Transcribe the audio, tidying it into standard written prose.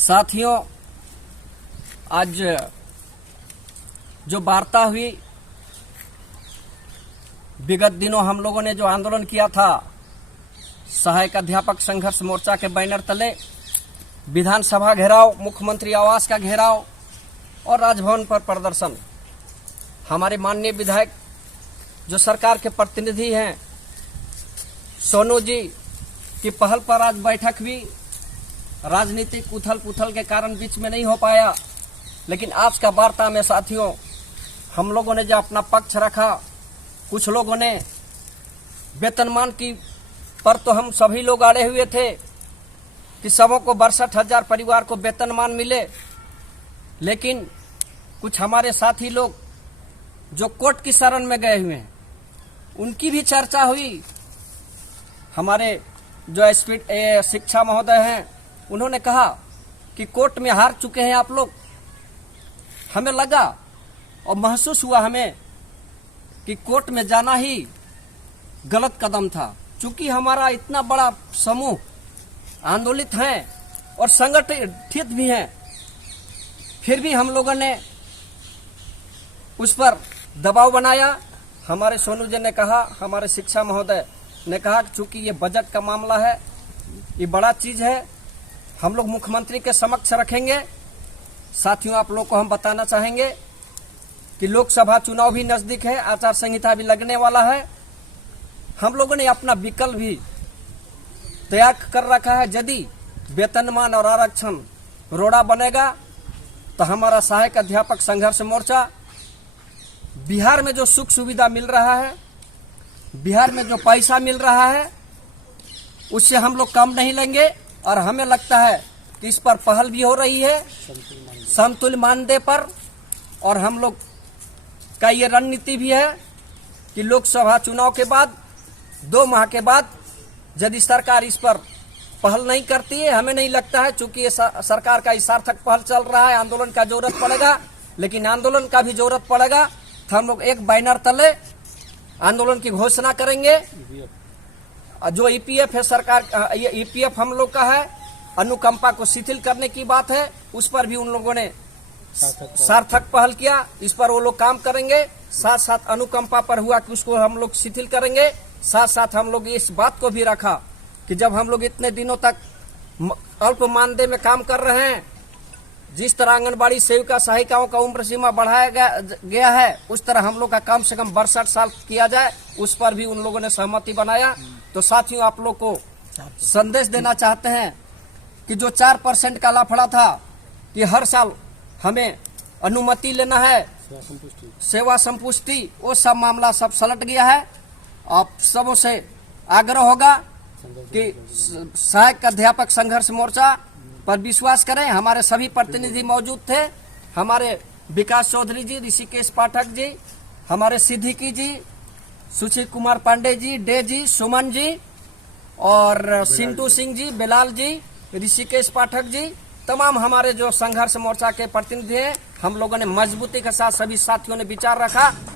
साथियों, आज जो वार्ता हुई, विगत दिनों हम लोगों ने जो आंदोलन किया था सहायक अध्यापक संघर्ष मोर्चा के बैनर तले, विधानसभा घेराव, मुख्यमंत्री आवास का घेराव और राजभवन पर प्रदर्शन, हमारे माननीय विधायक जो सरकार के प्रतिनिधि हैं सोनू जी की पहल पर आज बैठक हुई। राजनीतिक उथल पुथल के कारण बीच में नहीं हो पाया, लेकिन आज का वार्ता में साथियों हम लोगों ने जो अपना पक्ष रखा, कुछ लोगों ने वेतनमान की पर तो हम सभी लोग अड़े हुए थे कि सबों को 62,000 परिवार को वेतनमान मिले, लेकिन कुछ हमारे साथी लोग जो कोर्ट की शरण में गए हुए हैं उनकी भी चर्चा हुई। हमारे जो शिक्षा महोदय हैं उन्होंने कहा कि कोर्ट में हार चुके हैं आप लोग। हमें लगा और महसूस हुआ हमें कि कोर्ट में जाना ही गलत कदम था, चूंकि हमारा इतना बड़ा समूह आंदोलित है और संगठित भी हैं, फिर भी हम लोगों ने उस पर दबाव बनाया। हमारे सोनू जी ने कहा, हमारे शिक्षा महोदय ने कहा कि चूंकि ये बजट का मामला है, ये बड़ा चीज है, हम लोग मुख्यमंत्री के समक्ष रखेंगे। साथियों, आप लोग को हम बताना चाहेंगे कि लोकसभा चुनाव भी नजदीक है, आचार संहिता भी लगने वाला है। हम लोगों ने अपना विकल्प भी तैयार कर रखा है। यदि वेतनमान और आरक्षण रोड़ा बनेगा तो हमारा सहायक अध्यापक संघर्ष मोर्चा बिहार में जो सुख सुविधा मिल रहा है, बिहार में जो पैसा मिल रहा है, उससे हम लोग कम नहीं लेंगे। और हमें लगता है कि इस पर पहल भी हो रही है समतुल्य मानदेय पर, और हम लोग का ये रणनीति भी है कि लोकसभा चुनाव के बाद 2 माह के बाद यदि सरकार इस पर पहल नहीं करती है, हमें नहीं लगता है, चूंकि ये सरकार का सार्थक पहल चल रहा है, आंदोलन का जरूरत पड़ेगा, लेकिन आंदोलन का भी जरूरत पड़ेगा तो हम लोग एक बैनर तले आंदोलन की घोषणा करेंगे। जो ईपीएफ है सरकार, ये ईपीएफ हम लोग का है, अनुकंपा को शिथिल करने की बात है, उस पर भी उन लोगों ने सार्थक पहल किया, इस पर वो लोग काम करेंगे। साथ साथ अनुकंपा पर हुआ कि उसको हम लोग शिथिल करेंगे। साथ साथ हम लोग इस बात को भी रखा कि जब हम लोग इतने दिनों तक अल्प मानदेय में काम कर रहे हैं, जिस तरह आंगनबाड़ी सेविका सहायिकाओं का उम्र सीमा बढ़ाया गया है, उस तरह हम लोग का कम से कम 62 साल किया जाए, उस पर भी उन लोगों ने सहमति बनाया। तो साथियों, आप लोग को संदेश देना चाहते हैं कि जो 4% का लाफड़ा था कि हर साल हमें अनुमति लेना है, सेवा संपुष्टि, वो सब मामला सब सलट गया है। आप सबों से आग्रह होगा कि सहायक अध्यापक संघर्ष मोर्चा पर विश्वास करें। हमारे सभी प्रतिनिधि मौजूद थे, हमारे विकास चौधरी जी, ऋषिकेश पाठक जी, हमारे सिद्दीकी जी, सुशील कुमार पांडे जी, डे जी, सुमन जी और सिंटू सिंह जी, बेलाल जी, ऋषिकेश पाठक जी, तमाम हमारे जो संघर्ष मोर्चा के प्रतिनिधि हैं, हम लोगों ने मजबूती के साथ सभी साथियों ने विचार रखा।